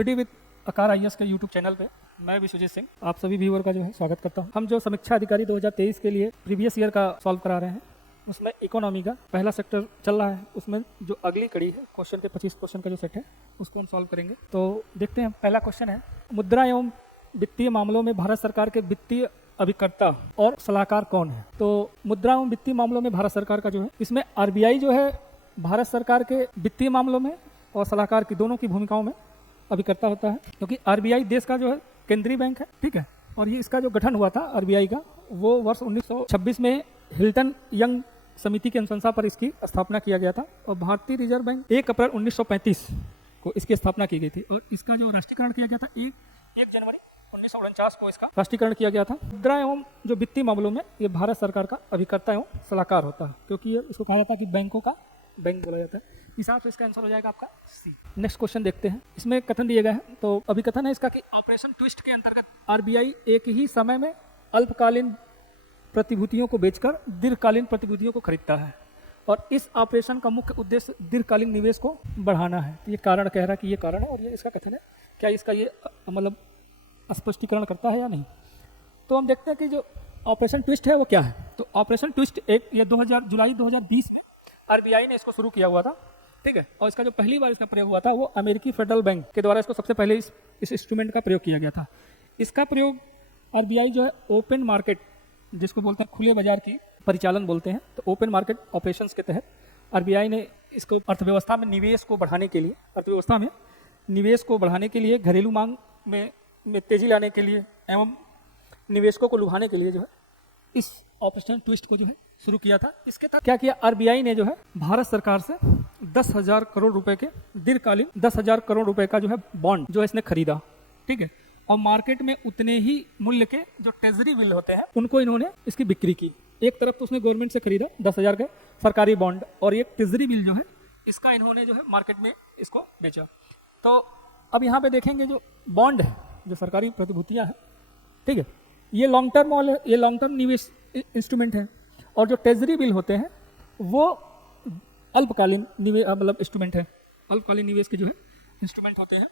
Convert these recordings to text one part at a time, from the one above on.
Study with आकार IAS के YouTube channel पे मैं विश्वजीत सिंह आप सभी व्यूअर का जो है स्वागत करता हूं। हम जो समीक्षा अधिकारी 2023 के लिए प्रीवियस ईयर का सॉल्व करा रहे हैं, उसमें इकोनॉमी का पहला सेक्टर चल रहा है। उसमें जो अगली कड़ी है क्वेश्चन के 25 क्वेश्चन का जो सेट है उसको हम सॉल्व करेंगे। तो देखते हैं, पहला क्वेश्चन है, मुद्रा एवं वित्तीय मामलों में भारत सरकार के वित्तीय अभिकर्ता और सलाहकार कौन है। तो मुद्रा एवं वित्तीय मामलों में भारत सरकार का जो है, इसमें आरबीआई जो है भारत सरकार के वित्तीय मामलों में और सलाहकार की दोनों की भूमिकाओं में अभिकर्ता होता है, क्योंकि आरबीआई देश का जो है केंद्रीय बैंक है, ठीक है। और ये इसका जो गठन हुआ था आरबीआई का, वो वर्ष 1926 में हिल्टन यंग समिति की अनुशंसा पर इसकी स्थापना किया गया था। और भारतीय रिजर्व बैंक 1 अप्रैल 1935 को इसकी स्थापना की गई थी। और इसका जो राष्ट्रीयकरण किया गया था 1 जनवरी 1949 को इसका राष्ट्रीयकरण किया गया था। मुद्रा एवं जो वित्तीय मामलों में ये भारत सरकार का अभिकर्ता एवं सलाहकार होता है, क्योंकि ये इसको कहा जाता है कि बैंकों का बैंक बोला जाता है। हिसाब से इसका आंसर हो जाएगा आपका सी। नेक्स्ट क्वेश्चन देखते हैं। इसमें कथन दिए गए हैं, तो अभिकथन है इसका कि ऑपरेशन ट्विस्ट के अंतर्गत आरबीआई एक ही समय में अल्पकालीन प्रतिभूतियों को बेचकर दीर्घकालीन प्रतिभूतियों को खरीदता है, और इस ऑपरेशन का मुख्य उद्देश्य दीर्घकालीन निवेश को बढ़ाना है। तो ये कारण कह रहा है कि ये कारण है, और ये इसका कथन है। क्या इसका ये मतलब स्पष्टीकरण करता है या नहीं। तो हम देखते हैं कि जो ऑपरेशन ट्विस्ट है वो क्या है। तो ऑपरेशन ट्विस्ट ये जुलाई 2020 में आरबीआई ने इसको शुरू किया हुआ था, ठीक है। और इसका जो पहली बार इसका प्रयोग हुआ था वो अमेरिकी फेडरल बैंक के द्वारा इसको सबसे पहले इस इंस्ट्रूमेंट का प्रयोग किया गया था। इसका प्रयोग आरबीआई जो है ओपन मार्केट, जिसको बोलते हैं खुले बाजार की परिचालन बोलते हैं, तो ओपन मार्केट ऑपरेशंस के तहत आरबीआई ने इसको अर्थव्यवस्था में निवेश को बढ़ाने के लिए, घरेलू मांग में तेजी लाने के लिए एवं निवेशकों को लुभाने के लिए जो है इस ऑपरेशन ट्विस्ट को जो है शुरू किया था। इसके तहत क्या किया, आरबीआई ने जो है भारत सरकार से 10,000 करोड़ रुपए के दीर्घकालीन 10,000 करोड़ रुपए का जो है बॉन्ड जो है इसने खरीदा, ठीक है। और मार्केट में उतने ही मूल्य के जो ट्रेजरी बिल होते हैं उनको इन्होंने इसकी बिक्री की। एक तरफ तो उसने गवर्नमेंट से खरीदा 10,000 के सरकारी बॉन्ड, और एक ट्रेजरी बिल जो है इसका इन्होंने जो है मार्केट में इसको बेचा। तो अब यहाँ पे देखेंगे जो बॉन्ड है, जो सरकारी प्रतिभूतियाँ हैं, ठीक है, ये लॉन्ग टर्म निवेश इंस्ट्रूमेंट है। और जो ट्रेजरी बिल होते हैं वो अल्पकालीन निवेश मतलब इंस्ट्रूमेंट है, अल्पकालीन निवेश के जो है इंस्ट्रूमेंट होते हैं।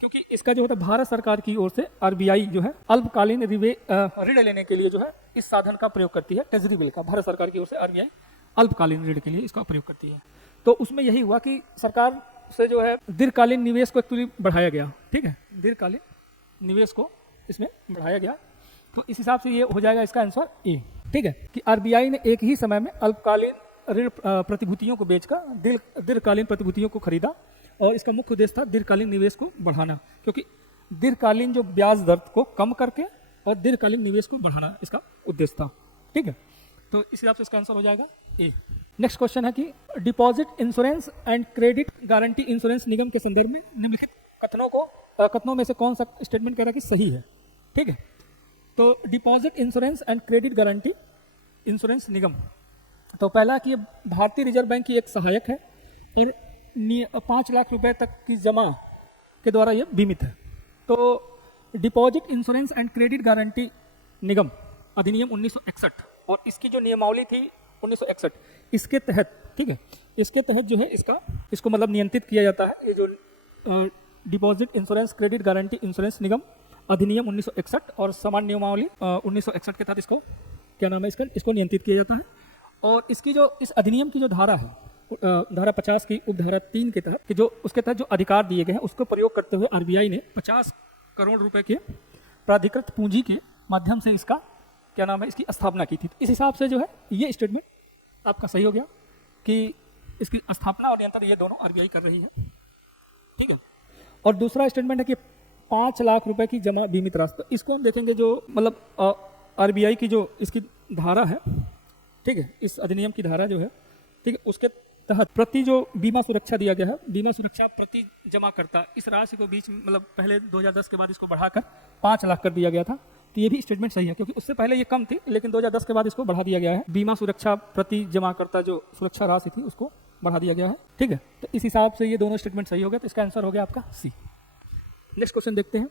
क्योंकि इसका जो होता है भारत सरकार की ओर से आरबीआई जो है अल्पकालीन ऋण लेने के लिए जो है इस साधन का प्रयोग करती है, ट्रेजरी बिल का। भारत सरकार की ओर से आरबीआई अल्पकालीन ऋण के लिए इसका प्रयोग करती है। तो उसमें यही हुआ कि सरकार से जो है दीर्घकालीन निवेश को एक्चुअली बढ़ाया गया, ठीक है, दीर्घकालीन निवेश को इसमें बढ़ाया गया। तो इस हिसाब से ये हो जाएगा इसका आंसर ए, ठीक है, कि आरबीआई ने एक ही समय में अल्पकालीन ऋण प्रतिभूतियों को बेचकर दीर्घकालीन प्रतिभूतियों को खरीदा, और इसका मुख्य उद्देश्य था दीर्घकालीन निवेश को बढ़ाना, क्योंकि दीर्घकालीन जो ब्याज दर को कम करके और दीर्घकालीन निवेश को बढ़ाना इसका उद्देश्य था, ठीक है। तो इस हिसाब से इसका आंसर हो जाएगा ए। नेक्स्ट क्वेश्चन है कि deposit insurance and credit guarantee insurance निगम के संदर्भ में निम्नलिखित कथनों में से कौन सा स्टेटमेंट कह रहा है कि सही है, ठीक है। तो deposit insurance and credit guarantee insurance निगम, तो पहला कि ये भारतीय रिजर्व बैंक की एक सहायक है और 5 लाख रुपए तक की जमा के द्वारा ये बीमित है। तो deposit insurance and credit guarantee निगम अधिनियम 1961 और इसकी जो नियमावली थी 1961, इसके तहत, ठीक है, इसके तहत जो है इसको मतलब नियंत्रित किया जाता है। ये जो deposit insurance credit guarantee insurance निगम अधिनियम 1961 और समान नियमावली 1961 के तहत इसको क्या नाम है इसको नियंत्रित किया जाता है। और इसकी जो इस अधिनियम की जो धारा है, धारा 50 की उपधारा 3 के तहत कि जो उसके तहत जो अधिकार दिए गए हैं उसको प्रयोग करते हुए आरबीआई ने 50 करोड़ रुपए के प्राधिकृत पूंजी के माध्यम से इसका क्या नाम है इसकी स्थापना की थी। इस हिसाब से जो है ये स्टेटमेंट आपका सही हो गया कि इसकी स्थापना और नियंत्रण ये दोनों आरबीआई कर रही है, ठीक है। और दूसरा स्टेटमेंट है कि 5 लाख रुपए की जमा बीमित राशि, तो इसको हम देखेंगे जो मतलब आरबीआई की जो इसकी धारा है, ठीक है, इस अधिनियम की धारा जो है, ठीक है, उसके तहत प्रति जो बीमा सुरक्षा दिया गया है, बीमा सुरक्षा प्रति जमा करता, इस राशि को बीच मतलब पहले 2010 के बाद इसको बढ़ाकर 5 लाख कर दिया गया था। तो ये भी स्टेटमेंट सही है, क्योंकि उससे पहले ये कम थी, लेकिन 2010 के बाद इसको बढ़ा दिया गया है। बीमा सुरक्षा प्रति जमा करता जो सुरक्षा राशि थी उसको बढ़ा दिया गया है, ठीक है। तो इस हिसाब से ये दोनों स्टेटमेंट सही हो गए, तो इसका आंसर हो गया आपका सी। नेक्स्ट क्वेश्चन देखते हैं।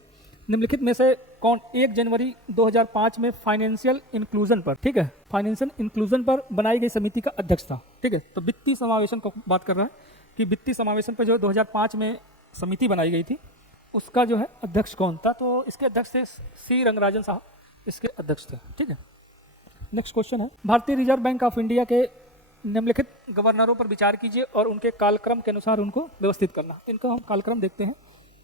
निम्नलिखित में से कौन 1 जनवरी 2005 में फाइनेंशियल इंक्लूजन पर, ठीक है, फाइनेंशियल इंक्लूजन पर बनाई गई समिति का अध्यक्ष था, ठीक है। तो वित्तीय समावेशन को बात कर रहा है कि वित्तीय समावेशन पर जो 2005 में समिति बनाई गई थी उसका जो है अध्यक्ष कौन था? तो इसके अध्यक्ष थे सी रंगराजन साहब, इसके अध्यक्ष थे। ठीक है, नेक्स्ट क्वेश्चन है, भारतीय रिजर्व बैंक ऑफ इंडिया के निम्नलिखित गवर्नरों पर विचार कीजिए और उनके कालक्रम के अनुसार उनको व्यवस्थित करना। तो इनका हम कालक्रम देखते हैं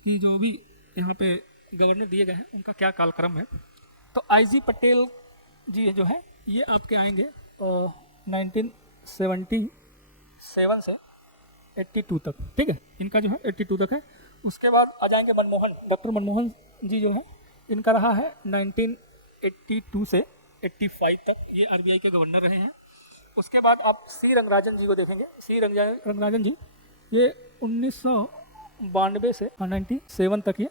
कि जो भी यहाँ पे गवर्नर दिए गए हैं उनका क्या कालक्रम है। तो IG पटेल जी जो है ये आपके आएंगे 1977 से 82 तक। ठीक है, इनका जो है 82 तक है। उसके बाद आ जाएंगे मनमोहन, डॉक्टर मनमोहन जी जो है इनका रहा है 1982 से 85 तक, ये RBI के गवर्नर रहे हैं। उसके बाद आप सी रंगराजन जी को देखेंगे, सी रंगराजन जी ये 1992 से 97 तक ये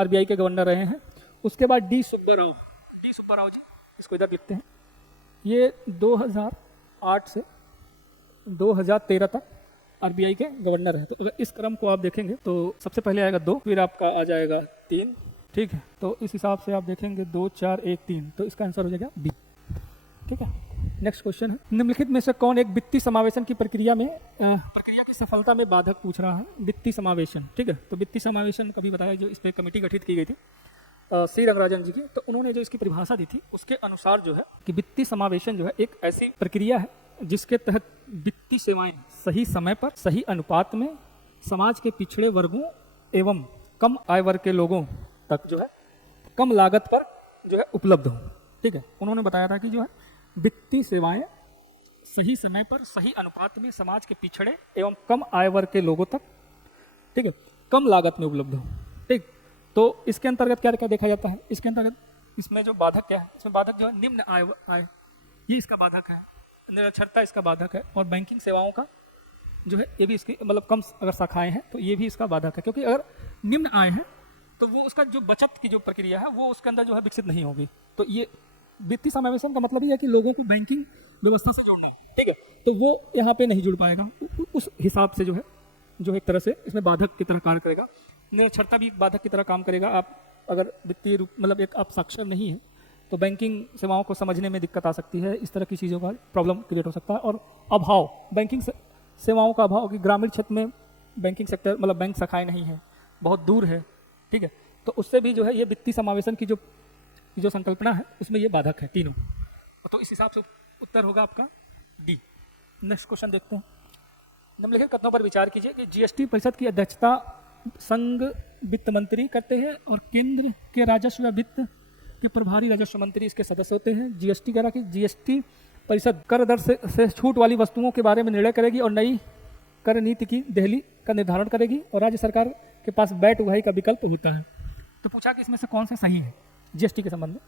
RBI के गवर्नर रहे हैं। उसके बाद डी सुब्बा राव जी, इसको इधर लिखते हैं, ये 2008 से 2013 तक RBI के गवर्नर हैं। तो अगर इस क्रम को आप देखेंगे तो सबसे पहले आएगा 2, फिर आपका आ जाएगा 3। ठीक है, तो इस हिसाब से आप देखेंगे 2 4 1 3, तो इसका आंसर हो जाएगा बी। ठीक है, नेक्स्ट क्वेश्चन है, निम्नलिखित में से कौन एक वित्तीय समावेशन की प्रक्रिया की सफलता में बाधक पूछ रहा है? वित्तीय समावेशन। ठीक है, तो वित्तीय समावेशन कभी बताया, जो इस पर कमेटी गठित की गई थी सी रंगराजन जी की, तो उन्होंने जो इसकी परिभाषा दी थी उसके अनुसार जो है कि वित्तीय समावेशन जो है एक ऐसी प्रक्रिया है जिसके तहत वित्तीय सेवाएं सही समय पर सही अनुपात में समाज के पिछड़े वर्गों एवं कम आय वर्ग के लोगों तक जो है कम लागत पर जो है उपलब्ध हो। ठीक है, उन्होंने बताया था कि जो है वित्तीय सेवाएं सही समय पर सही अनुपात में समाज के पिछड़े एवं कम आय वर्ग के लोगों तक, ठीक है, कम लागत में उपलब्ध हो। ठीक, तो इसके अंतर्गत क्या क्या देखा जाता है? इसके अंतर्गत इसमें जो बाधक क्या है, इसमें बाधक जो है निम्न आय ये इसका बाधक है, निरक्षरता इसका बाधक है, और बैंकिंग सेवाओं का जो है ये भी इसकी मतलब कम अगर शाखाएं हैं तो ये भी इसका बाधक है, क्योंकि अगर निम्न आय है तो वो उसका जो बचत की जो प्रक्रिया है वो उसके अंदर जो है विकसित नहीं होगी। तो ये वित्तीय समावेशन का मतलब ये है कि लोगों को बैंकिंग व्यवस्था से जोड़ना। ठीक है, तो वो यहाँ पे नहीं जुड़ पाएगा, उस हिसाब से जो है जो एक तरह से इसमें बाधक की तरह कार्य करेगा। निरक्षरता भी बाधक की तरह काम करेगा। आप अगर वित्तीय रूप मतलब एक आप साक्षर नहीं है तो बैंकिंग सेवाओं को समझने में दिक्कत आ सकती है, इस तरह की चीज़ों का प्रॉब्लम क्रिएट हो सकता है। और अभाव, बैंकिंग सेवाओं का अभाव, कि ग्रामीण क्षेत्र में बैंकिंग सेक्टर मतलब बैंक शाखाएं नहीं है, बहुत दूर है। ठीक है, तो उससे भी जो है ये वित्तीय समावेशन की जो संकल्पना है उसमें ये बाधक है तीनों। तो इस हिसाब से उत्तर होगा आपका डी। नेक्स्ट क्वेश्चन देखते हैं, निम्नलिखित कथनों पर विचार कीजिए कि जीएसटी परिषद की अध्यक्षता संघ वित्त मंत्री करते हैं और केंद्र के राजस्व या वित्त के प्रभारी राजस्व मंत्री इसके सदस्य होते हैं। जीएसटी कह रहा कि जीएसटी परिषद कर दर से छूट वाली वस्तुओं के बारे में निर्णय करेगी और नई कर नीति की देहली का निर्धारण करेगी, और राज्य सरकार के पास बैठ उगाही का विकल्प होता है। तो पूछा कि इसमें से कौन सा सही है जीएसटी के संबंध में।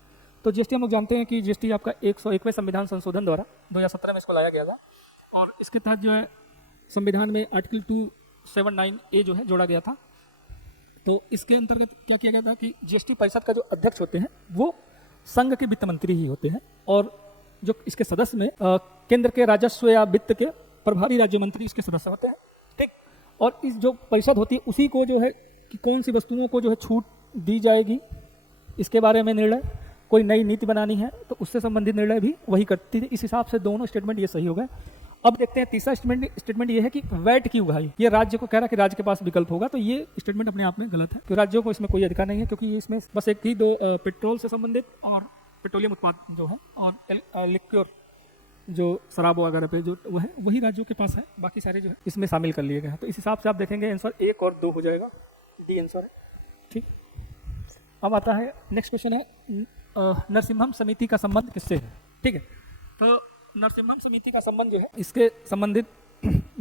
तो जीएसटी हम लोग जानते हैं कि जीएसटी आपका 101वें संविधान संशोधन द्वारा 2017 में इसको लाया गया था, और इसके तहत जो है संविधान में आर्टिकल 279A जो है जोड़ा गया था। तो इसके अंतर्गत क्या किया गया था कि जीएसटी परिषद का जो अध्यक्ष होते हैं वो संघ के वित्त मंत्री ही होते हैं, और जो इसके सदस्य में केंद्र के राजस्व या वित्त के प्रभारी राज्य मंत्री इसके सदस्य होते हैं। ठीक, और इस जो परिषद होती है उसी को जो है कि कौन सी वस्तुओं को जो है छूट दी जाएगी इसके बारे में निर्णय, कोई नई नीति बनानी है तो उससे संबंधित निर्णय भी वही करती है। इस हिसाब से दोनों स्टेटमेंट ये सही हो गए। अब देखते हैं तीसरा स्टेटमेंट ये है कि वैट की उगाही, ये राज्य को कह रहा है कि राज्य के पास विकल्प होगा। तो ये स्टेटमेंट अपने आप में गलत है, क्योंकि राज्यों को इसमें कोई अधिकार नहीं है, क्योंकि इसमें बस एक ही दो पेट्रोल से संबंधित और पेट्रोलियम उत्पाद जो है और लिक्योर जो शराब वगैरह पे जो वो है वही राज्यों के पास है, बाकी सारे जो है इसमें शामिल कर लिए गए हैं। तो इस हिसाब से आप देखेंगे आंसर 1 और 2 हो जाएगा, डी आंसर है। ठीक, अब आता है नेक्स्ट क्वेश्चन है नरसिम्हम समिति का संबंध किससे है। ठीक है, तो नरसिम्हम समिति का संबंध जो है इसके संबंधित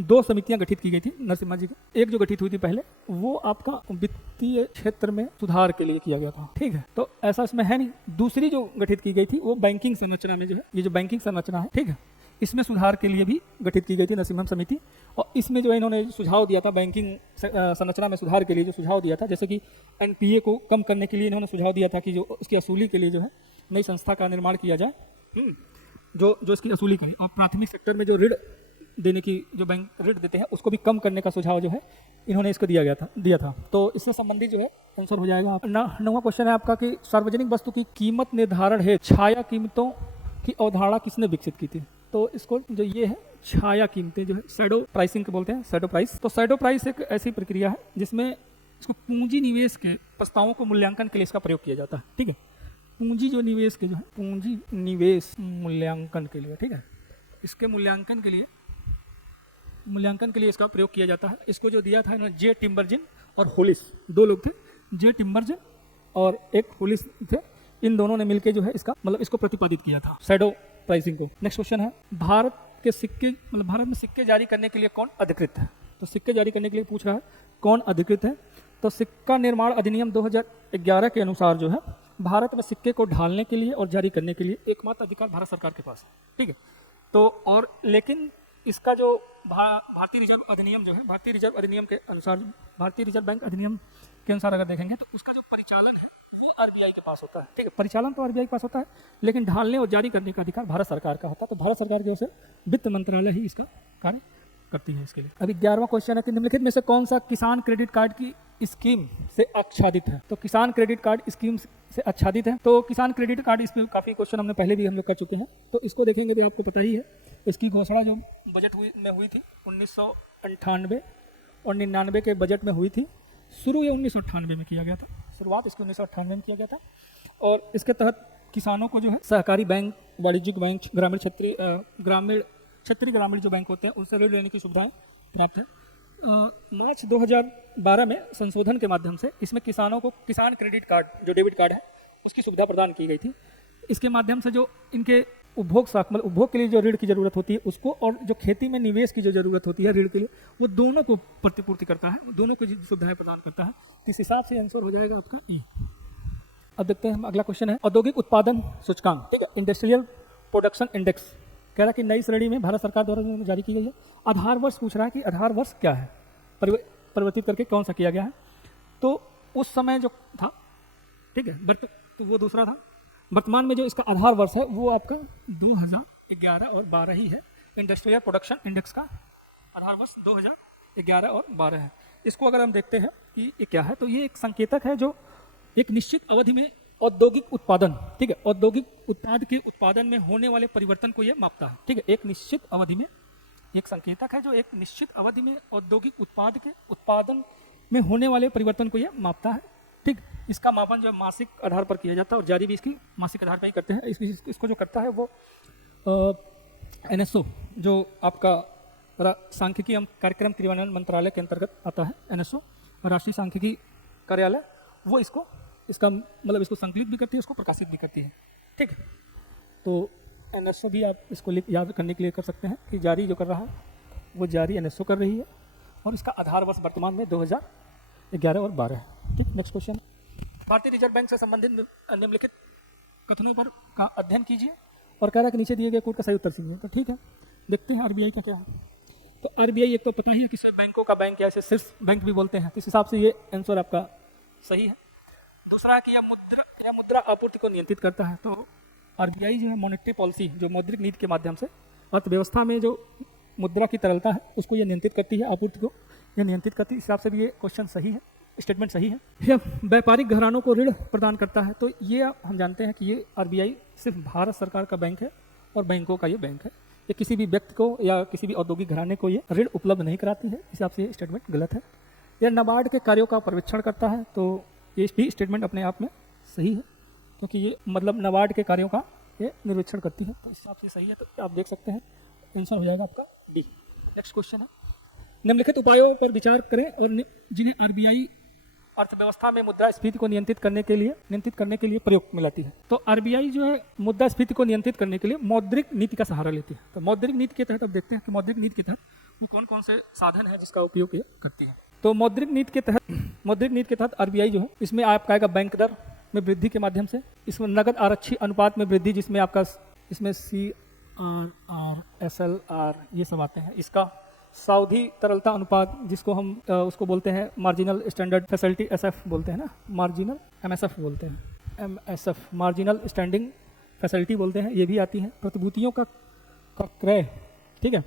2 समितियां गठित की गई थी नरसिम्हा जी की। एक जो गठित हुई थी पहले वो आपका वित्तीय क्षेत्र में सुधार के लिए किया गया था। ठीक है, तो ऐसा इसमें है नहीं। दूसरी जो गठित की गई थी वो बैंकिंग संरचना में जो है, ये जो बैंकिंग संरचना है, ठीक है, इसमें सुधार के लिए भी गठित की गई थी नरसिम्हम समिति। और इसमें जो है इन्होंने सुझाव दिया था बैंकिंग संरचना में सुधार के लिए, जो सुझाव दिया था जैसे कि एनपीए को कम करने के लिए इन्होंने सुझाव दिया था कि जो उसकी असूली के लिए जो है नई संस्था का निर्माण किया जाए, जो इसकी असूली करी, और प्राथमिक सेक्टर में जो ऋण देने की जो बैंक ऋण देते हैं उसको भी कम करने का सुझाव जो है इन्होंने इसको दिया था। तो इससे संबंधित जो है आंसर हो जाएगा। 9वां क्वेश्चन है आपका कि सार्वजनिक वस्तु की कीमत निर्धारण है छाया कीमतों की अवधारणा किसने विकसित की थी। तो इसको जो ये है छाया कीमतें जो है शैडो प्राइसिंग बोलते हैं, शैडो प्राइस। तो शैडो प्राइस एक ऐसी प्रक्रिया है जिसमें इसको पूंजी निवेश के प्रस्तावों को मूल्यांकन के लिए इसका प्रयोग किया जाता है। ठीक है, पूंजी जो निवेश के जो है पूंजी निवेश मूल्यांकन के लिए, ठीक है, इसके मूल्यांकन के लिए इसका प्रयोग किया जाता है। इसको जो दिया था इन्होंने जे टिम्बरजिन और होलिस, दो लोग थे, जे टिम्बरजिन और एक होलिस थे। इन दोनों ने मिलकर जो है इसका मतलब इसको प्रतिपादित किया था, शैडो प्राइसिंग को। नेक्स्ट क्वेश्चन है, भारत के सिक्के मतलब भारत में सिक्के जारी करने के लिए कौन अधिकृत है? तो सिक्के जारी करने के लिए पूछ रहा है कौन अधिकृत है। तो सिक्का निर्माण अधिनियम 2011 के अनुसार जो है भारत में सिक्के को ढालने के लिए और जारी करने के लिए एकमात्र अधिकार भारत सरकार के पास है। ठीक है, तो और लेकिन इसका जो भारतीय रिजर्व अधिनियम जो है, भारतीय रिजर्व अधिनियम के अनुसार, भारतीय रिजर्व बैंक अधिनियम के अनुसार अगर देखेंगे तो उसका जो परिचालन है वो आरबीआई के पास होता है। ठीक है, परिचालन तो आरबीआई के पास होता है, लेकिन ढालने और जारी करने का अधिकार भारत सरकार का होता है। तो भारत सरकार की ओर से वित्त मंत्रालय ही इसका कार्य करती है इसके लिए। अभी 11वां क्वेश्चन है कि निम्नलिखित में से कौन सा किसान क्रेडिट कार्ड की स्कीम से आच्छादित है? तो किसान क्रेडिट कार्ड स्कीम से आच्छादित है। तो किसान क्रेडिट कार्ड, इस पर काफ़ी क्वेश्चन हमने पहले भी हम लोग कर चुके हैं, तो इसको देखेंगे तो आपको पता ही है। इसकी घोषणा जो बजट में हुई थी 1998 और 99 के बजट में हुई थी। शुरू ये 1998 में किया गया था, शुरुआत इसकी 1998 में किया गया था। और इसके तहत किसानों को जो है सहकारी बैंक, वाणिज्यिक बैंक, क्षेत्रीय ग्रामीण जो बैंक होते हैं उनसे ऋण लेने की सुविधाएं प्राप्त है। मार्च 2012 में संशोधन के माध्यम से इसमें किसानों को किसान क्रेडिट कार्ड जो डेबिट कार्ड है उसकी सुविधा प्रदान की गई थी। इसके माध्यम से जो इनके उपभोग के लिए जो ऋण की जरूरत होती है उसको, और जो खेती में निवेश की जो जरूरत होती है ऋण के लिए, वो दोनों को प्रतिपूर्ति करता है, दोनों को सुविधाएं प्रदान करता है। तो इस हिसाब से आंसर हो जाएगा आपका ई। अब देखते हैं हम, अगला क्वेश्चन है औद्योगिक उत्पादन सूचकांक। ठीक है, इंडस्ट्रियल प्रोडक्शन इंडेक्स कह रहा है कि नई श्रेणी में भारत सरकार द्वारा जारी की गई है। आधार वर्ष पूछ रहा है कि आधार वर्ष क्या है, परिवर्तित करके कौन सा किया गया है। तो उस समय जो था, ठीक है, तो वो दूसरा था। वर्तमान में जो इसका आधार वर्ष है वो आपका 2011 और 12 ही है। इंडस्ट्रियल प्रोडक्शन इंडेक्स का आधार वर्ष 2011 और 12 है। इसको अगर हम देखते हैं कि ये क्या है, तो ये एक संकेतक है जो एक निश्चित अवधि में औद्योगिक उत्पादन, ठीक है, औद्योगिक उत्पाद के उत्पादन में होने वाले परिवर्तन को ये मापता है। ठीक है, एक निश्चित अवधि में एक संकेतक है जो एक निश्चित अवधि में औद्योगिक उत्पाद के उत्पादन में होने वाले परिवर्तन को ये मापता है। ठीक, इसका मापन जो मासिक आधार पर किया जाता है और जारी भी इसकी मासिक आधार पर ही करते हैं। इसको जो करता है वो एनएसओ, जो आपका सांख्यिकी एवं कार्यक्रम क्रियान्वयन मंत्रालय के अंतर्गत आता है, एनएसओ राष्ट्रीय सांख्यिकी कार्यालय, वो इसको संकलित भी करती है, उसको प्रकाशित भी करती है। ठीक है, तो एनएसओ भी आप इसको याद करने के लिए कर सकते हैं कि जारी जो कर रहा है वो जारी एनएसओ कर रही है, और इसका आधार वर्ष वर्तमान में 2011 और 12 है। ठीक, नेक्स्ट क्वेश्चन, भारतीय रिजर्व बैंक से संबंधित निम्नलिखित कथनों पर का अध्ययन कीजिए और कह रहा है कि नीचे दिए गए कोड का सही उत्तर दीजिए। तो ठीक है, देखते हैं आरबीआई का क्या है। तो आरबीआई एक तो पता ही है कि सिर्फ बैंकों का बैंक है, इसे सिर्फ बैंक भी बोलते हैं, तो इस हिसाब से ये आंसर आपका सही है। दूसरा है कि यह मुद्रा आपूर्ति को नियंत्रित करता है। तो आरबीआई जो है मॉनेटरी पॉलिसी, जो मौद्रिक नीति के माध्यम से अर्थव्यवस्था में जो मुद्रा की तरलता है उसको ये नियंत्रित करती है, आपूर्ति को ये नियंत्रित करती है। इस हिसाब से भी ये क्वेश्चन सही है, स्टेटमेंट सही है। यह व्यापारिक घरानों को ऋण प्रदान करता है। तो ये हम जानते हैं कि ये आरबीआई सिर्फ भारत सरकार का बैंक है और बैंकों का ये बैंक है। ये किसी भी व्यक्ति को या किसी भी औद्योगिक घराने को ये ऋण उपलब्ध नहीं कराती है, इस हिसाब से ये स्टेटमेंट गलत है। यह नाबार्ड के कार्यों का पर्यवेक्षण करता है। तो ये भी स्टेटमेंट अपने आप में सही है, क्योंकि ये मतलब नाबार्ड के कार्यों का ये निरीक्षण करती है, तो इस हिसाब से सही है। तो आप देख सकते हैं आंसर हो जाएगा आपका डी। नेक्स्ट क्वेश्चन है, निम्नलिखित उपायों पर विचार करें और जिन्हें आरबीआई अर्थव्यवस्था में मुद्रास्फीति को नियंत्रित करने के लिए प्रयोग में लाती है। तो आरबीआई जो है मुद्रास्फीति को नियंत्रित करने के लिए मौद्रिक नीति का सहारा लेती है। तो मौद्रिक नीति के तहत अब देखते हैं कि मौद्रिक नीति के तहत वो कौन कौन से साधन है जिसका उपयोग ये करती है। तो मौद्रिक नीति के तहत आरबीआई जो है इसमें आपका आएगा बैंक दर में वृद्धि के माध्यम से, इसमें नगद आरक्षी अनुपात में वृद्धि, जिसमें आपका इसमें CRR, SLR ये सब आते हैं। इसका सावधि तरलता अनुपात, जिसको हम उसको बोलते हैं मार्जिनल स्टैंडर्ड फैसिलिटी, SF बोलते हैं ना, मार्जिनल MSF बोलते हैं, MSF मार्जिनल स्टैंडिंग फैसिलिटी बोलते हैं, ये भी आती है। प्रतिभूतियों का क्रय, ठीक है,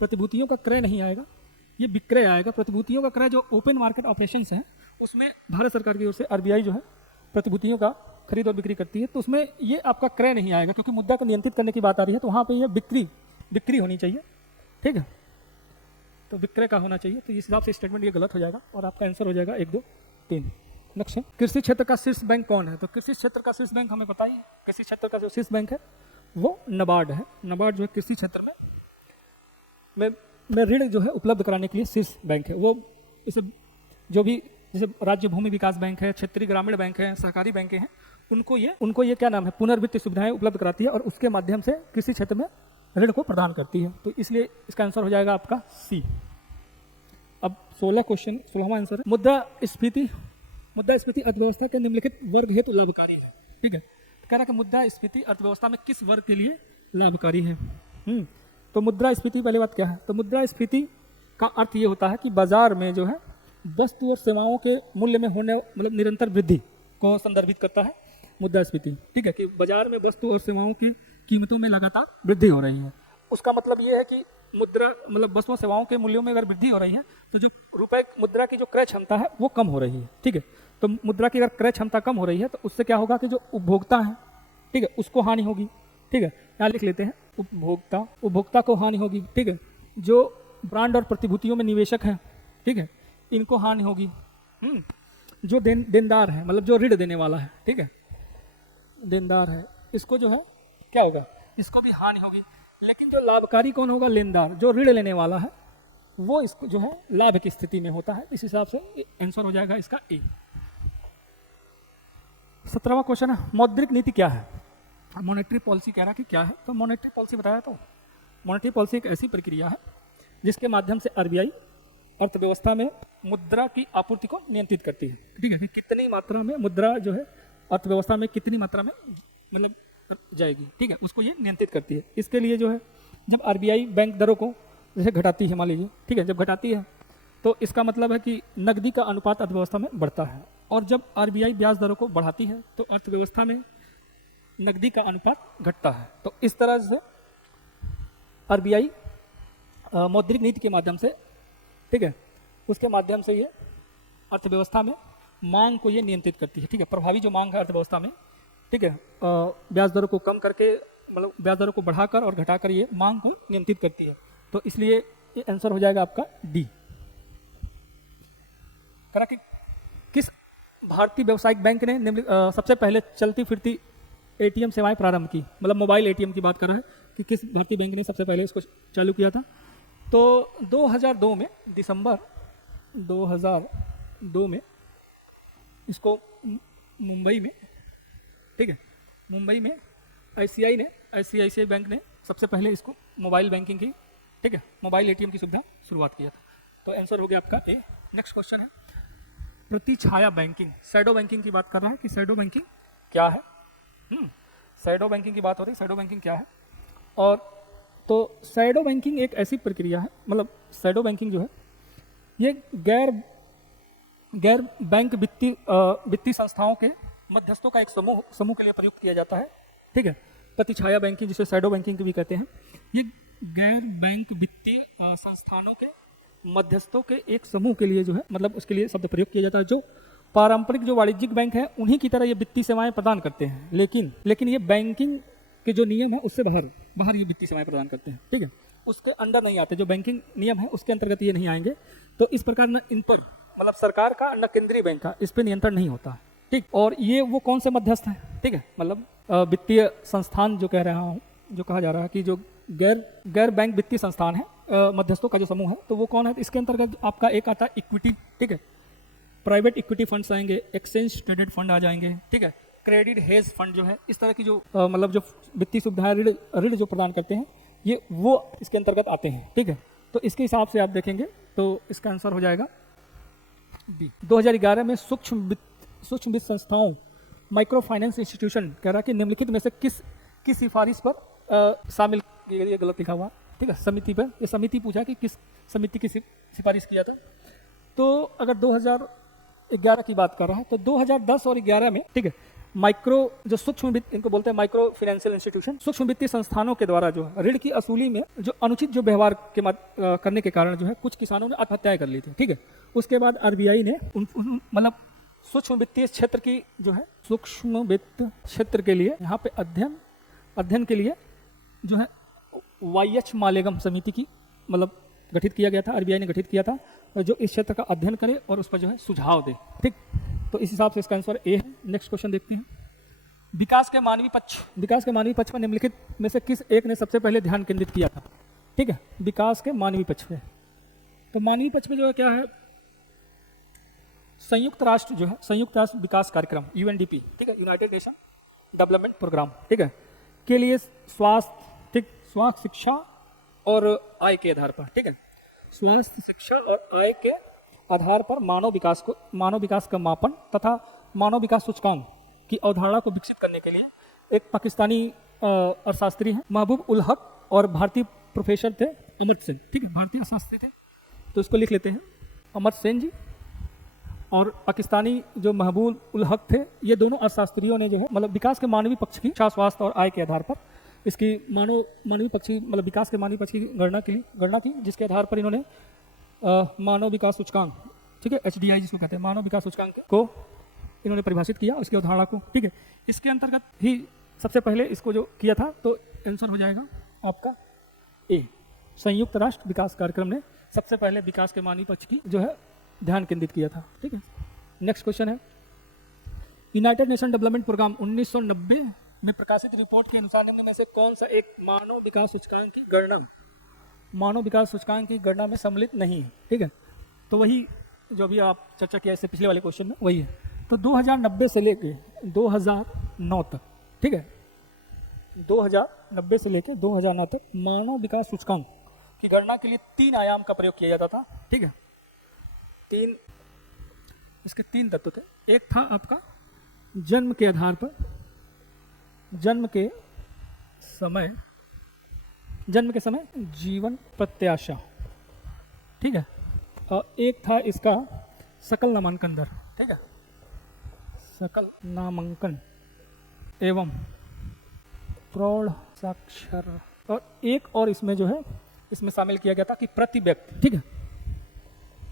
प्रतिभूतियों का क्रय नहीं आएगा, ये विक्रय आएगा। प्रतिभूतियों का क्रय जो ओपन मार्केट ऑपरेशंस हैं उसमें भारत सरकार की ओर से आरबीआई जो है प्रतिभूतियों का खरीद और बिक्री करती है, तो उसमें ये आपका क्रय नहीं आएगा, क्योंकि मुद्रा को नियंत्रित करने की बात आ रही है, तो वहाँ पे ये बिक्री होनी चाहिए। ठीक है, तो विक्रय का होना चाहिए। तो इस हिसाब से स्टेटमेंट ये गलत हो जाएगा और आपका आंसर हो जाएगा 1, 2, 3। नेक्स्ट है, कृषि क्षेत्र का शीर्ष बैंक कौन है? तो कृषि क्षेत्र का शीर्ष बैंक हमें बताइए। कृषि क्षेत्र का जो शीर्ष बैंक है वो नाबार्ड है। नाबार्ड जो है कृषि क्षेत्र में ऋण जो है उपलब्ध कराने के लिए शीर्ष बैंक है। वो इसे जो भी जैसे राज्य भूमि विकास बैंक है, क्षेत्रीय ग्रामीण बैंक है, सहकारी बैंकें हैं, उनको ये क्या नाम है, पुनर्वित्त सुविधाएं उपलब्ध कराती है और उसके माध्यम से कृषि क्षेत्र में ऋण को प्रदान करती है। तो इसलिए इसका आंसर हो जाएगा आपका सी। अब 16वां आंसर है, मुद्रास्फीति अर्थव्यवस्था के निम्नलिखित वर्ग हेतु लाभकारी है। ठीक है, कह रहा है कि मुद्रास्फीति अर्थव्यवस्था में किस वर्ग के लिए लाभकारी है? तो मुद्रास्फीति पहली बात क्या है? तो मुद्रास्फीति का अर्थ ये होता है कि बाजार में जो है वस्तु और सेवाओं के मूल्य में होने मतलब निरंतर वृद्धि को संदर्भित करता है मुद्रास्फीति। ठीक है, कि बाजार में वस्तु और सेवाओं की कीमतों में लगातार वृद्धि हो रही है। उसका मतलब ये है कि मुद्रा मतलब वस्तु और सेवाओं के मूल्यों में अगर वृद्धि हो रही है तो जो रुपए मुद्रा की जो क्रय क्षमता है वो कम हो रही है। ठीक है, तो मुद्रा की अगर क्रय क्षमता कम हो रही है तो उससे क्या होगा कि जो उपभोक्ता है, ठीक है, उसको हानि होगी। ठीक है, यहाँ लिख लेते हैं, उपभोक्ता को हानि होगी। ठीक है, जो ब्रांड और प्रतिभूतियों में निवेशक हैं, ठीक है, इनको हानि होगी। जो देनदार है मतलब जो ऋण देने वाला है, ठीक है, देनदार है, इसको जो है क्या होगा, इसको भी हानि होगी। लेकिन जो लाभकारी कौन होगा? लेनदार, जो ऋण लेने वाला है वो इसको जो है लाभ की स्थिति में होता है। इस हिसाब से आंसर हो जाएगा इसका ए। 17वां क्वेश्चन है, मौद्रिक नीति क्या है? मॉनेटरी पॉलिसी कह रहा है कि क्या है? तो मॉनेटरी पॉलिसी बताया, तो मॉनेटरी पॉलिसी एक ऐसी प्रक्रिया है जिसके माध्यम से आरबीआई अर्थव्यवस्था में मुद्रा की आपूर्ति को नियंत्रित करती है। ठीक है, कि कितनी मात्रा में मुद्रा जो है अर्थव्यवस्था में कितनी मात्रा में मतलब जाएगी, ठीक है, उसको ये नियंत्रित करती है। इसके लिए जो है जब आरबीआई बैंक दरों को जैसे घटाती है, मान लीजिए, ठीक है, जब घटाती है तो इसका मतलब है कि नकदी का अनुपात अर्थव्यवस्था में बढ़ता है, और जब आरबीआई ब्याज दरों को बढ़ाती है तो अर्थव्यवस्था में नकदी का अनुपात घटता है। तो इस तरह से आरबीआई मौद्रिक नीति के माध्यम से, ठीक है, उसके माध्यम से ये अर्थव्यवस्था में मांग को ये नियंत्रित करती है। ठीक है, प्रभावी जो मांग है अर्थव्यवस्था में, ठीक है, ब्याज दरों को कम करके मतलब ब्याज दरों को बढ़ाकर और घटाकर ये मांग को नियंत्रित करती है। तो इसलिए ये आंसर हो जाएगा आपका डी। करा कि किस भारतीय व्यावसायिक बैंक ने सबसे पहले चलती फिरती एटीएम सेवाएं प्रारंभ की? मतलब मोबाइल एटीएम की बात कर रहा है कि किस भारतीय बैंक ने सबसे पहले इसको चालू किया था? तो 2002 में, दिसंबर 2002 में इसको मुंबई में, ठीक है, मुंबई में आईसीआईसीआई बैंक ने सबसे पहले इसको मोबाइल बैंकिंग की, ठीक है, मोबाइल एटीएम की सुविधा शुरुआत किया था। तो आंसर हो गया आपका ए। नेक्स्ट क्वेश्चन है, प्रतिछाया बैंकिंग, शैडो बैंकिंग की बात कर रहा है कि शैडो बैंकिंग क्या है? शैडो बैंकिंग की बात हो रही है, शैडो बैंकिंग क्या है? और तो शैडो बैंकिंग एक ऐसी प्रक्रिया है, मतलब शैडो बैंकिंग जो है ये गैर बैंक वित्तीय संस्थाओं के मध्यस्थों का एक समूह के लिए प्रयुक्त किया जाता है। ठीक है, प्रतिछाया बैंकिंग जिसे शैडो बैंकिंग भी कहते हैं, ये गैर बैंक वित्तीय संस्थानों के मध्यस्थों के एक समूह के लिए जो है मतलब उसके लिए शब्द प्रयोग किया जाता है। जो पारंपरिक जो वाणिज्यिक बैंक है उन्हीं की तरह ये वित्तीय सेवाएं प्रदान करते हैं, लेकिन ये बैंकिंग के जो नियम है उससे बाहर ये वित्तीय सेवाएं प्रदान करते हैं। ठीक है, उसके अंदर नहीं आते, जो बैंकिंग नियम है उसके अंतर्गत ये नहीं आएंगे। तो इस प्रकार न इन पर मतलब सरकार का न केंद्रीय बैंक का इस पर नियंत्रण नहीं होता। ठीक, और ये वो कौन से मध्यस्थ हैं? ठीक है, मतलब वित्तीय संस्थान जो कह रहा हूँ, जो कहा जा रहा है कि जो गैर बैंक वित्तीय संस्थान है, मध्यस्थों का जो समूह है, तो वो कौन है? इसके अंतर्गत आपका एक आता है इक्विटी, ठीक है, प्राइवेट इक्विटी फंड्स आएंगे, एक्सचेंज ट्रेडेड फंड आ जाएंगे, ठीक है, क्रेडिट हेज फंड जो है, इस तरह की जो मतलब जो वित्तीय सुविधाएं ऋण जो प्रदान करते हैं ये वो इसके अंतर्गत आते हैं। ठीक है, तो इसके हिसाब से आप देखेंगे तो इसका आंसर हो जाएगा बी। 2011 में सूक्ष्म वित्त संस्थाओं माइक्रो फाइनेंस इंस्टीट्यूशन कह रहा है कि निम्नलिखित में से किस सिफारिश पर शामिल, ये गलत लिखा हुआ, ठीक है, समिति पर, ये समिति पूछा कि किस समिति की सिफारिश किया था। तो अगर 2011 की बात कर रहा है तो 2010 और 11 में, ठीक है, माइक्रो जो सूक्ष्म वित्त, इनको बोलते हैं माइक्रो फाइनेंशियल इंस्टीट्यूशन, सूक्ष्म वित्तीय संस्थानों के द्वारा जो ऋण की असूली में जो अनुचित जो व्यवहार के करने के कारण जो है कुछ किसानों ने आत्महत्याएं कर ली थी। ठीक है, उसके बाद आरबीआई ने मतलब सूक्ष्म वित्तीय क्षेत्र की जो है सूक्ष्म वित्त क्षेत्र के लिए यहाँ पे अध्ययन के लिए जो है वाईएच मालेगम समिति की मतलब गठित किया गया था, आरबीआई ने गठित किया था, और जो इस क्षेत्र का अध्ययन करे और उस पर जो है सुझाव दे। ठीक, तो इस हिसाब से इसका आंसर ए है। नेक्स्ट क्वेश्चन देखते हैं। विकास के मानवीय पक्ष पर निम्नलिखित में से किस एक ने सबसे पहले ध्यान केंद्रित किया था? ठीक है, विकास के मानवीय पक्ष पे। तो मानवीय पक्ष में जो है क्या है, संयुक्त राष्ट्र विकास कार्यक्रम यूएनडीपी, ठीक है, यूनाइटेड नेशन डेवलपमेंट प्रोग्राम, ठीक है, के लिए स्वास्थ्य, ठीक, स्वास्थ्य, शिक्षा और आय के आधार पर, ठीक है, स्वास्थ्य, शिक्षा और आय के आधार पर मानव विकास का मापन तथा मानव विकास सूचकांक की अवधारणा को विकसित करने के लिए एक पाकिस्तानी अर्थशास्त्री हैं महबूब उल हक, और भारतीय प्रोफेसर थे अमर्त्य सेन, ठीक है, भारतीय अर्थशास्त्री थे, तो इसको लिख लेते हैं अमर्त्य सेन जी, और पाकिस्तानी जो महबूब उल हक थे। ये दोनों अर्थशास्त्रियों ने जो है मतलब विकास के मानवीय पक्ष की शिक्षा, स्वास्थ्य और आय के आधार पर इसकी मानवीय पक्ष मतलब विकास के मानवीय पक्ष की गणना की, जिसके आधार पर इन्होंने मानव विकास सूचकांक, ठीक है, HDI जिसको कहते हैं, मानव विकास सूचकांक को इन्होंने परिभाषित किया, उसकी अवधारणा को, ठीक है। इसके अंतर्गत ही सबसे पहले इसको जो किया था, तो आंसर हो जाएगा आपका ए। संयुक्त राष्ट्र विकास कार्यक्रम ने सबसे पहले विकास के मानवीय पक्ष की जो है ध्यान केंद्रित किया था, ठीक है। नेक्स्ट क्वेश्चन है, यूनाइटेड नेशन डेवलपमेंट प्रोग्राम 1990 में प्रकाशित रिपोर्ट के अनुसार निम्न में से कौन सा एक मानव विकास सूचकांक की गणना में सम्मिलित नहीं है, ठीक है। तो वही जो अभी आप चर्चा किया इससे पिछले वाले क्वेश्चन में वही है। तो 2090 से लेके 2009 तक, ठीक है, 2090 से लेके 2009 तक मानव विकास सूचकांक की गणना के लिए 3 आयाम का प्रयोग किया जाता था, ठीक है। इसके 3 तत्व थे। एक था आपका जन्म के आधार पर, जन्म के समय जीवन प्रत्याशा, ठीक है, और एक था इसका सकल नामांकन दर, ठीक है, सकल नामांकन एवं प्रौढ़ साक्षर, और एक और इसमें जो है इसमें शामिल किया गया था कि प्रति व्यक्ति, ठीक है,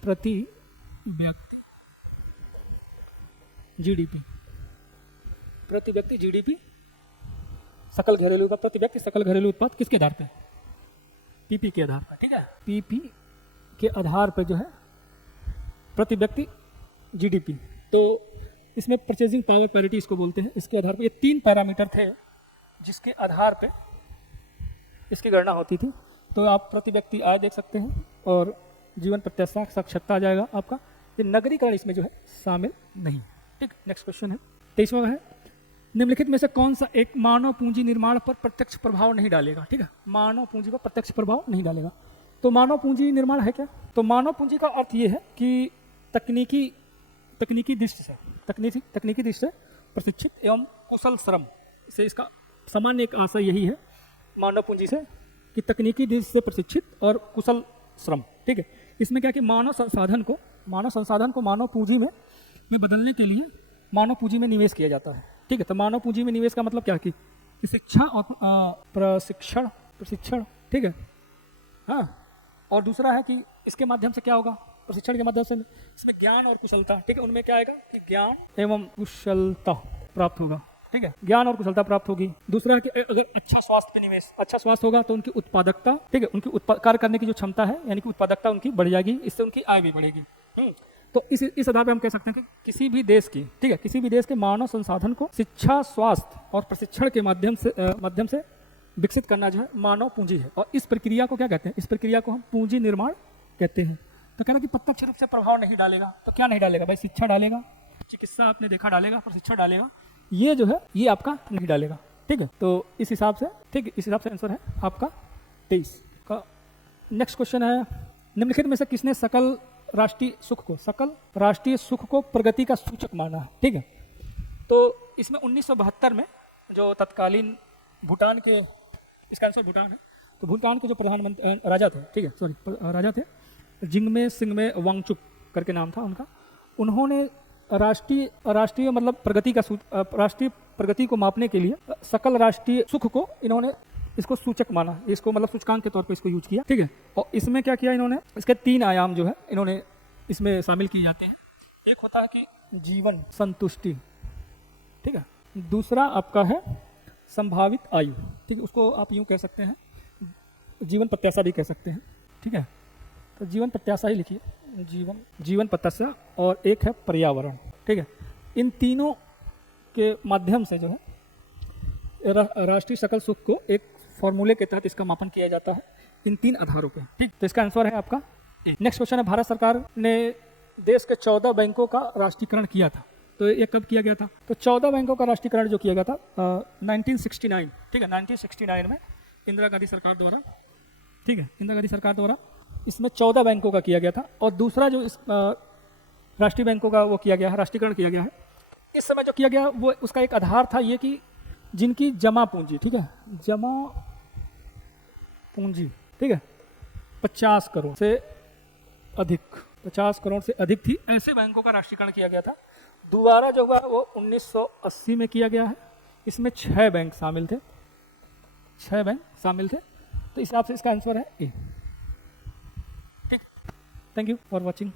प्रति व्यक्ति जीडीपी सकल घरेलू उत्पाद, प्रति व्यक्ति सकल घरेलू उत्पाद किसके आधार पे? पीपी के आधार पर, ठीक है, पीपी के आधार पर जो है प्रति व्यक्ति जीडीपी। तो इसमें परचेजिंग पावर पैरिटी इसको बोलते हैं। इसके आधार पर ये 3 पैरामीटर थे जिसके आधार पे इसकी गणना होती थी। तो आप प्रति व्यक्ति आय देख सकते हैं और जीवन प्रत्याशा साक्षरता आ जाएगा आपका। ये नगरीकरण इसमें जो है शामिल नहीं, ठीक। नेक्स्ट क्वेश्चन है 23वां है, निम्नलिखित में से कौन सा एक मानव पूंजी निर्माण पर प्रत्यक्ष प्रभाव नहीं डालेगा, ठीक है, मानव पूंजी पर प्रत्यक्ष प्रभाव नहीं डालेगा। तो मानव पूंजी निर्माण है क्या? तो मानव पूंजी का अर्थ ये है कि तकनीकी दृष्टि से प्रशिक्षित एवं कुशल श्रम से, इसका सामान्य एक आशय यही है मानव पूंजी से कि तकनीकी दृष्टि से प्रशिक्षित और कुशल श्रम, ठीक है। इसमें क्या कि मानव संसाधन को मानव पूंजी में बदलने के लिए मानव पूंजी में निवेश किया जाता है, ठीक है। तो मानव पूंजी में निवेश का मतलब क्या कि शिक्षा और प्रशिक्षण, ठीक है, हाँ। और दूसरा है कि इसके माध्यम से क्या होगा, प्रशिक्षण के माध्यम से इसमें ज्ञान और कुशलता, ठीक है, उनमें क्या आएगा कि ज्ञान एवं कुशलता प्राप्त होगा, ठीक है, ज्ञान और कुशलता प्राप्त होगी। दूसरा है कि अगर अच्छा स्वास्थ्य पे निवेश, अच्छा स्वास्थ्य होगा तो उनकी उत्पादकता, ठीक है, उनकी कार्य करने की जो क्षमता है यानी कि उत्पादकता उनकी बढ़ जाएगी, इससे उनकी आय भी बढ़ेगी। तो इस आधार पर हम कह सकते हैं कि किसी भी देश की, ठीक है, किसी भी देश के मानव संसाधन को शिक्षा, स्वास्थ्य और प्रशिक्षण के माध्यम से विकसित करना जो है मानव पूंजी है। और इस प्रक्रिया को क्या कहते हैं? इस प्रक्रिया को हम पूंजी निर्माण कहते हैं। तो कहना कि प्रत्यक्ष रूप से प्रभाव नहीं डालेगा, तो क्या नहीं डालेगा भाई? शिक्षा डालेगा, चिकित्सा आपने देखा डालेगा, प्रशिक्षण डालेगा, ये जो है ये आपका नहीं डालेगा, ठीक है। तो इस हिसाब से, ठीक है, इस हिसाब से आंसर है आपका 23 का। नेक्स्ट क्वेश्चन है, निम्नलिखित में से किसने सकल राष्ट्रीय सुख को प्रगति का सूचक माना है, ठीक है। तो इसमें 1972 में जो तत्कालीन भूटान के, इसका आंसर भूटान है, तो भूटान के जो प्रधानमंत्री राजा थे, ठीक है, राजा थे जिंगमे सिंगमे वांगचुक करके नाम था उनका। उन्होंने राष्ट्रीय मतलब राष्ट्रीय प्रगति को मापने के लिए सकल राष्ट्रीय सुख को इन्होंने इसको सूचक माना, इसको मतलब सूचकांक के तौर पे इसको यूज किया, ठीक है। और इसमें क्या किया इन्होंने, इसके 3 आयाम जो है इन्होंने इसमें शामिल किए जाते हैं। एक होता है कि जीवन संतुष्टि, ठीक है। दूसरा आपका है संभावित आयु, ठीक है, उसको आप यूं कह सकते हैं, जीवन प्रत्याशा भी कह सकते हैं, ठीक है। तो जीवन प्रत्याशा ही लिखिए, जीवन प्रत्याशा, और एक है पर्यावरण। ठीक है, इन तीनों के माध्यम से जो है राष्ट्रीय सकल सुख को एक फॉर्मूले के तहत इसका मापन किया जाता है, इन 3 आधारों पे। ठीक, तो इसका आंसर है आपका ए। नेक्स्ट क्वेश्चन है, भारत सरकार ने देश के 14 बैंकों का राष्ट्रीयकरण किया था, तो ये कब किया गया था? तो 14 बैंकों का राष्ट्रीयकरण जो किया गया था 1969, ठीक है, 1969 में इंदिरा गांधी सरकार द्वारा, ठीक है, इंदिरा गांधी सरकार द्वारा इसमें 14 बैंकों का किया गया था। और दूसरा जो इस राष्ट्रीय बैंकों का वो किया गया है, राष्ट्रीयकरण किया गया है, इस समय जो किया गया वो उसका एक आधार था ये कि जिनकी जमा पूंजी, ठीक है, जमा पूंजी, ठीक है, 50 करोड़ से अधिक, 50 करोड़ से अधिक थी, ऐसे बैंकों का राष्ट्रीयकरण किया गया था। दोबारा जो हुआ वो 1980 में किया गया है। इसमें 6 बैंक शामिल थे, 6 बैंक शामिल थे, तो इस हिसाब से इसका आंसर है ए। ठीक, थैंक यू फॉर वॉचिंग।